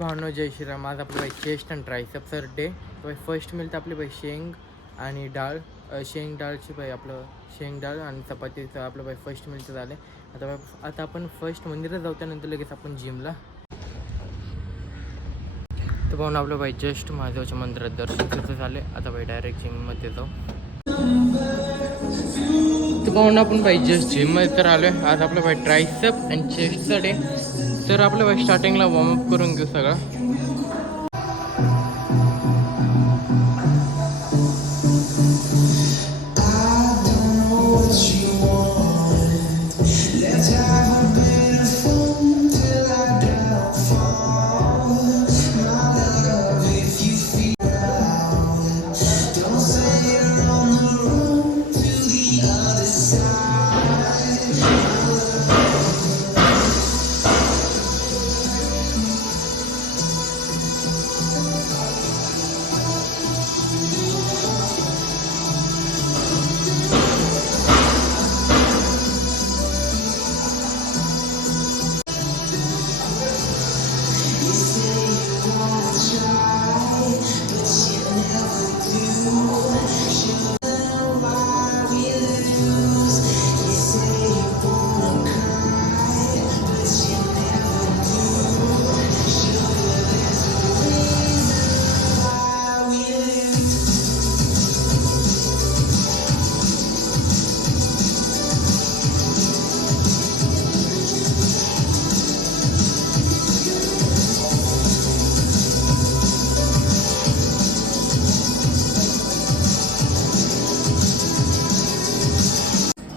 भावनो जय श्रीराम. आज आपलं बाई चेस्ट आणि ट्रायसेप्सर डे. बाई फर्स्ट मिल तर आपली बाई शेंग आणि डाळ, शेंग डाळची बाई आपलं शेंग डाळ आणि चपातीचं आपलं बाई फर्स्ट मिलचं झालं. आता आपण फर्स्ट मंदिरात जाऊ, त्यानंतर लगेच आपण जिमला. तर पाहून आपलं बाई जस्ट महादेवाच्या मंदिरात दर्शन कसं झाले. आता बाई डायरेक्ट जिममध्ये जाऊ. तर पाहून आपण बाई जस्ट जिममध्ये तर आलो आहे. आज आपलं बाई ट्रायसेप आणि चेस्टचा डे. तर आपलं बाई स्टार्टिंगला वॉर्मअप करून घेऊ सगळं.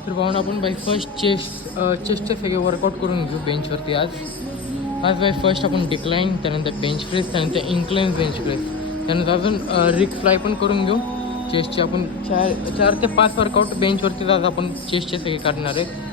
तर पाहून आपण बाई फर्स्ट चेस्टचे सगळे वर्कआउट करून घेऊ बेंचवरती. आज बाई फर्स्ट आपण डिक्लाईन, त्यानंतर बेंच प्रेस, त्यानंतर इन्क्लाईन बेंच प्रेस, त्यानंतर अजून रिक फ्लाय पण करून घेऊ. चेस्टचे आपण 4 ते 5 वर्कआउट बेंचवरती आज आपण चेस्टचे सगळे काढणार आहे.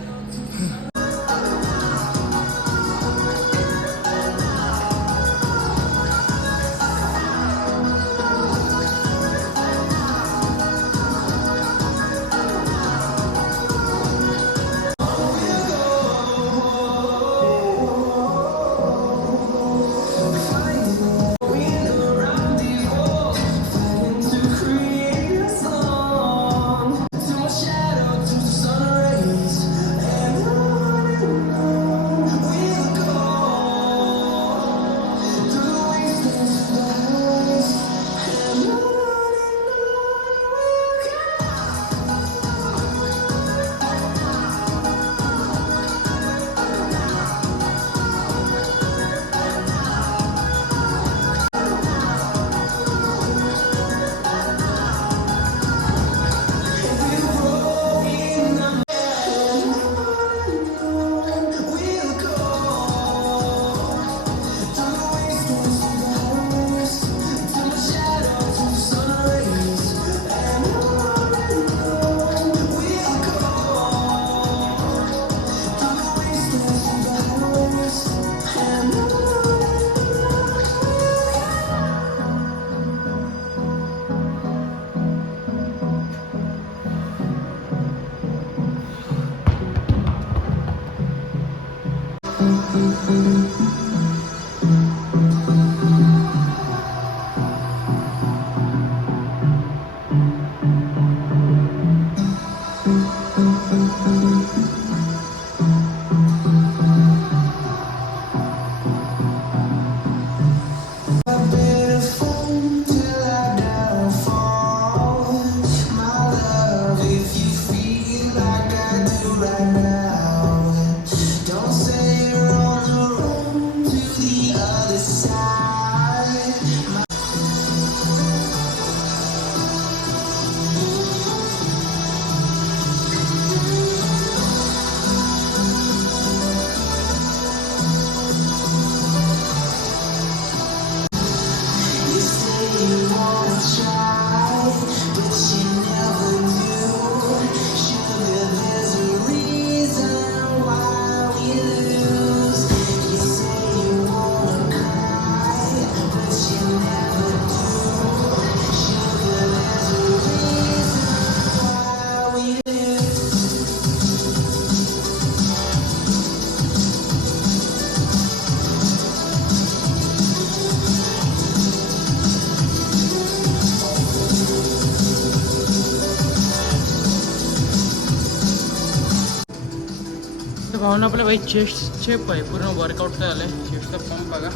भावना आपल्या बाई चेस्टचे पूर्ण वर्कआउट तर झालं आहे. चेस्टचा पंप बघा.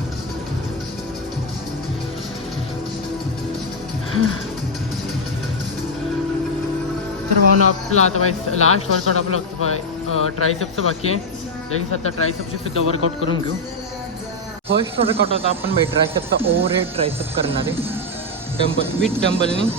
तर भावना आपला आता बाई लास्ट वर्कआउट आपलं फक्त बाय ट्रायसेपचं बाकी आहे. लगेच आता ट्रायसेपची सुद्धा वर्कआउट करून घेऊ. फर्स्ट वर्कआउट होता आपण बाई ट्रायसेपचा ओव्हरहेड ट्रायसेप करणार आहे डंबल विथ डंबलनी.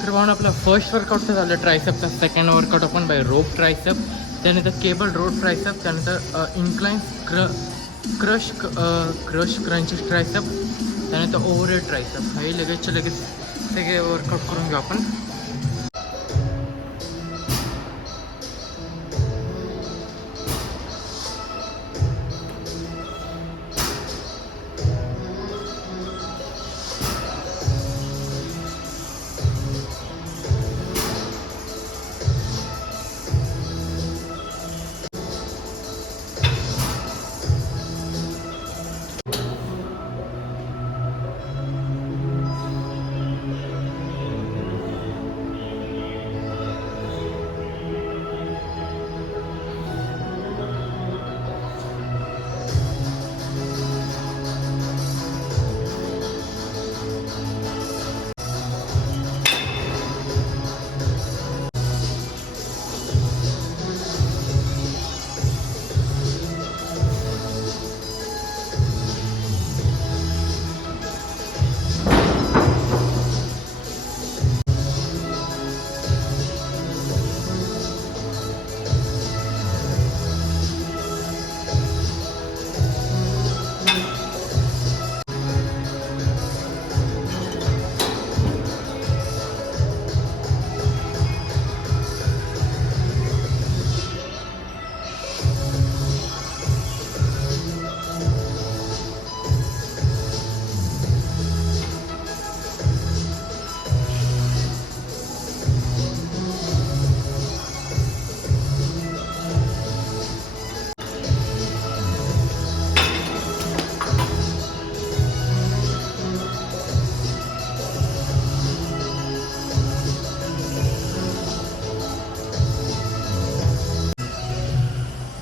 तर भावना आपलं फर्स्ट वर्कआउट तर झालं ट्रायसेपचा. सेकंड वर्कआउट आपण बाय रोप ट्रायसेप, त्यानंतर केबल रोप ट्रायसेप, त्यानंतर इन्क्लाइन क्रश क्रंचेस ट्रायसेप, त्यानंतर ओव्हरहेड ट्रायसेप. हे लगेचच्या लगेच सगळे वर्कआउट करून घेऊ आपण.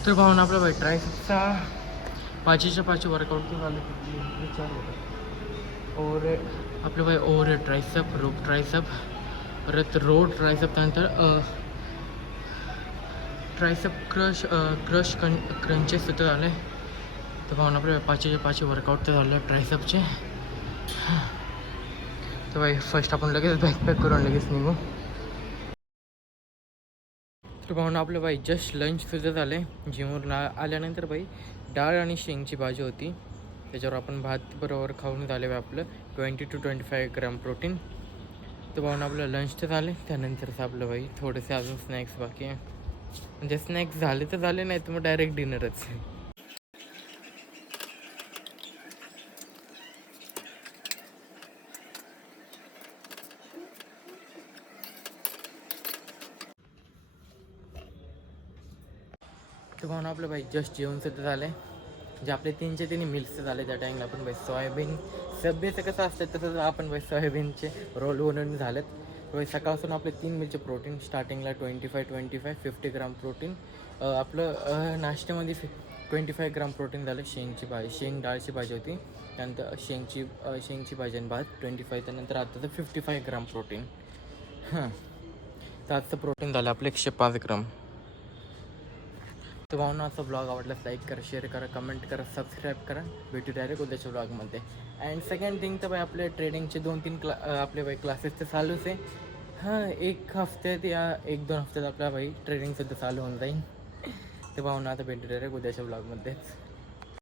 तर भावना आपलं बाई ट्रायसेपचा पाचीच्या पाची वर्कआउट तर झालं. ओव्हर आपलं बाई ओव्हरहेड ट्रायसेप, रोप ट्रायसेप, परत रोड ट्रायसेप, त्यानंतर ट्रायसेप क्रश क्रंचेस सुद्धा झाले. तर भावना आपल्या पाचीच्या पाची वर्कआउट तर झालं ट्रायसेपचे. तर बाई फर्स्ट आपण लगेच बॅकपॅक करून लगेच निघू. तर भावना आपलं बाई जस्ट लंचसुद्धा झालं आहे. जिमवरून आल्यानंतर बाई डाळ आणि शेंगची भाजी होती, त्याच्यावर आपण भात बरोबर खाऊन झाले बाई आपलं 20 to 25 ग्रॅम प्रोटीन. तर भावना आपलं लंच तर झालं, त्यानंतरच आपलं बाई थोडेसे अजून स्नॅक्स बाकी आहे. म्हणजे स्नॅक्स झाले तर झाले, नाही तर मग डायरेक्ट डिनरच. तर भावना आपलं बाई जस्ट जेवणसुद्धा झालं आहे. म्हणजे आपले 3चे 3 मिल्स झाले त्या टाईमला. आपण बाई सोयाबीन सभ्यचं कसं असतं तसंच आपण बाई सोयाबीनचे रोल बनवून झालेत. बाई सकाळपासून आपले 3 मिलचे प्रोटीन. स्टार्टिंगला 25 ग्राम प्रोटीन. आपलं नाश्त्यामध्ये 25 ग्राम प्रोटीन झालं. शेंगची भाजी, शेंग डाळची भाजी होती, त्यानंतर शेंगची भाजी आणि भात 25. त्यानंतर आताचं 55 ग्राम प्रोटीन. हां, तर आजचं प्रोटीन झालं आपलं 105 ग्राम. तर भावना असा ब्लॉग आवडल्यास लाईक करा, शेअर करा, कमेंट करा, सबस्क्राईब करा. भेटू डायरेक्ट उद्याच्या ब्लॉगमध्ये. अँड सेकंड थिंग तर बाई आपले ट्रेडिंगचे 2-3 आपले बाई क्लासेस तर चालूच आहे. हां, 1 हफ्त्यात या 1-2 हफ्त्यात आपल्या बाई ट्रेडिंगसुद्धा चालू होऊन जाईल. तर भावना आता भेटू डायरेक्ट उद्याच्या ब्लॉगमध्ये.